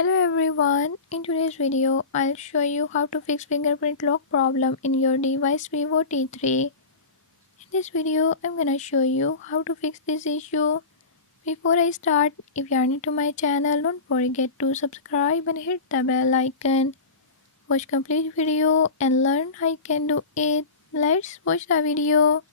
Hello everyone, in today's video I'll show you how to fix fingerprint lock problem in your device Vivo T3. In this video I'm gonna show you how to fix this issue. Before I start, if you are new to my channel, don't forget to subscribe and hit the bell icon. Watch complete video and learn how you can do it. Let's watch the video.